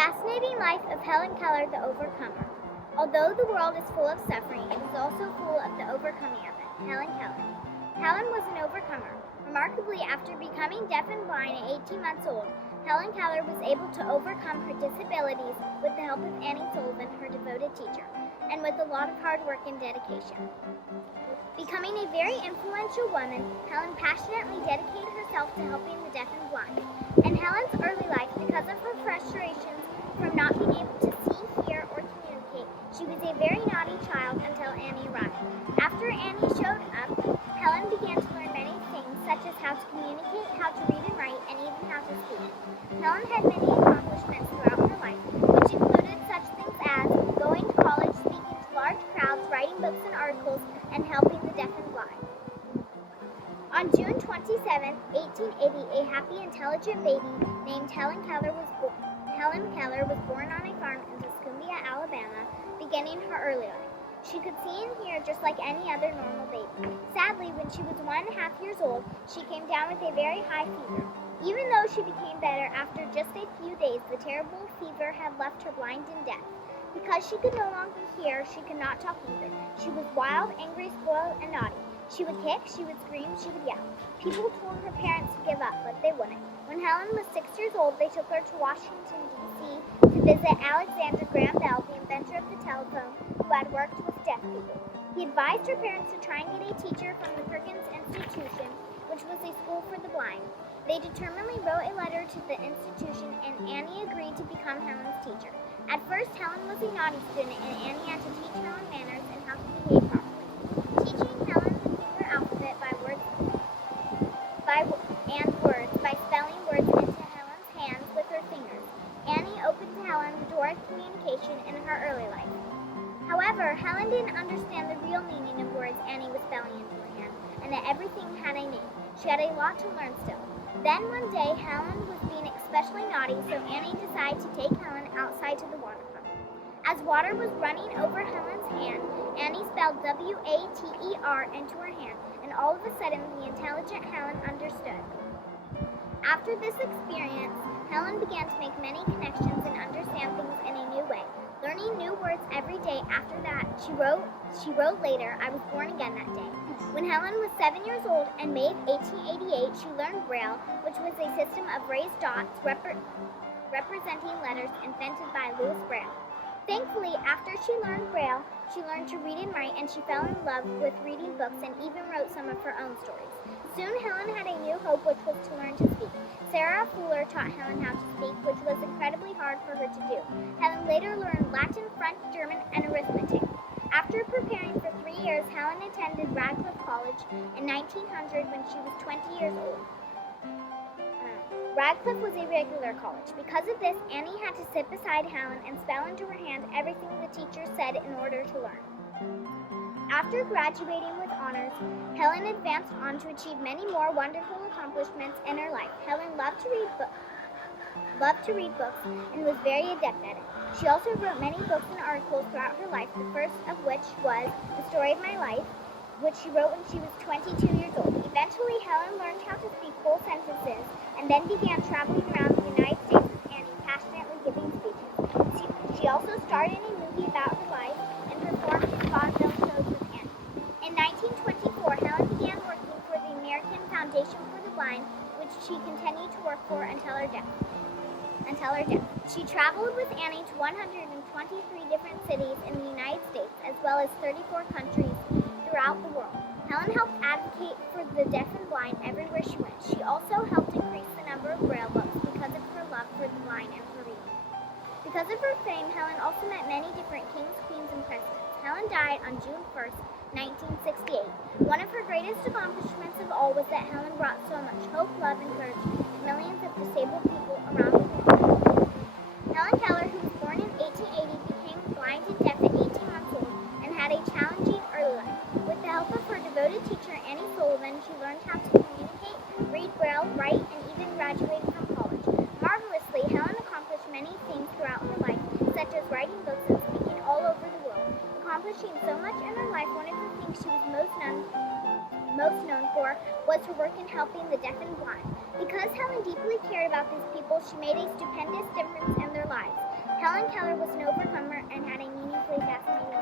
Fascinating Life of Helen Keller, the Overcomer. Although the world is full of suffering, it is also full of the overcoming of it. Helen Keller. Helen was an overcomer. Remarkably, after becoming deaf and blind at 18 months old, Helen Keller was able to overcome her disabilities with the help of Annie Sullivan, her devoted teacher, and with a lot of hard work and dedication. Becoming a very influential woman, Helen passionately dedicated herself to helping the deaf and blind. In Helen's early life, because of her frustrations from not being able to see, hear, or communicate, she was a very naughty child until Annie arrived. After Annie showed up, Helen began to learn many things, such as how to communicate, how to read and write, and even how to speak. Helen had many accomplishments throughout her life, which included such things as going to college, speaking to large crowds, writing books and articles, and helping the deaf and blind. On June 27, 1880, a happy, intelligent baby named Helen Keller was born on a farm in Tuscumbia, Alabama, beginning her early life. She could see and hear just like any other normal baby. Sadly, when she was 1.5 years old, she came down with a very high fever. Even though she became better after just a few days, the terrible fever had left her blind and deaf. Because she could no longer hear, she could not talk either. She was wild, angry, spoiled, and naughty. She would kick, she would scream, she would yell. People told her parents to give up, but they wouldn't. When Helen was 6 years old, they took her to Washington, D.C. to visit Alexander Graham Bell, the inventor of the telephone, who had worked with deaf people. He advised her parents to try and get a teacher from the Perkins Institution, which was a school for the blind. They determinedly wrote a letter to the institution, and Annie agreed to become Helen's teacher. At first, Helen was a naughty student, and Annie had to teach Helen manners and how to behave properly. Teaching Helen the finger alphabet by spelling words into Helen's hands with her fingers. Annie opened to Helen the door of communication in her early life. However, Helen didn't understand the real meaning of words Annie was spelling into her hand, and that everything had a name. She had a lot to learn still. Then one day, Helen was being especially naughty, so Annie decided to take Helen outside to the water pump. As water was running over Helen's hand, Annie spelled W-A-T-E-R into her hand, and all of a sudden, the intelligent Helen understood. After this experience, Helen began to make many connections and understand things in a new way, learning new words every day. After that, she wrote later, "I was born again that day." When Helen was 7 years old, in May of 1888, she learned Braille, which was a system of raised dots representing letters invented by Louis Braille. Thankfully, after she learned Braille, she learned to read and write, and she fell in love with reading books and even wrote some of her own stories. Soon, Helen had a new hope, which was to learn to speak. Sarah Fuller taught Helen how to speak, which was incredibly hard for her to do. Helen later learned Latin, French, German, and arithmetic. After preparing for 3 years, Helen attended Radcliffe College in 1900 when she was 20 years old. Radcliffe was a regular college. Because of this, Annie had to sit beside Helen and spell into her hand everything the teacher said in order to learn. After graduating with honors, Helen advanced on to achieve many more wonderful accomplishments in her life. Helen loved to read books and was very adept at it. She also wrote many books and articles throughout her life, the first of which was The Story of My Life, which she wrote when she was 22 years old. Eventually, Helen learned how to speak full sentences and then began traveling around the United States with Annie, passionately giving speeches. She also starred in a movie about her life and performed in vaudeville shows with Annie. In 1924, Helen began working for the American Foundation for the Blind, which she continued to work for until her death. She traveled with Annie to 123 different cities in the United States, as well as 34 countries throughout the world. Helen helped advocate for the deaf and blind everywhere she went. She also helped increase the number of Braille books because of her love for the blind and for reading. Because of her fame, Helen also met many different kings, queens, and presidents. Helen died on June 1st, 1968. One of her greatest accomplishments of all was that Helen brought so much hope, love, and encouragement to millions of disabled people around the world. Helen Keller, who was born in 1880, became blind and deaf at 18 months old and had a challenging early life. With the help of her devoted teacher, Annie Sullivan, she learned how to communicate, read Braille, write, and even graduated from college. Marvelously, Helen accomplished many things throughout her life, such as writing books and speaking all over the world. Accomplishing so much in her life, one of the things she was most known for was her work in helping the deaf and blind. Because Helen deeply cared about these people, she made a stupendous difference in their lives. Helen Keller was an overcomer and had a meaningfully fascinating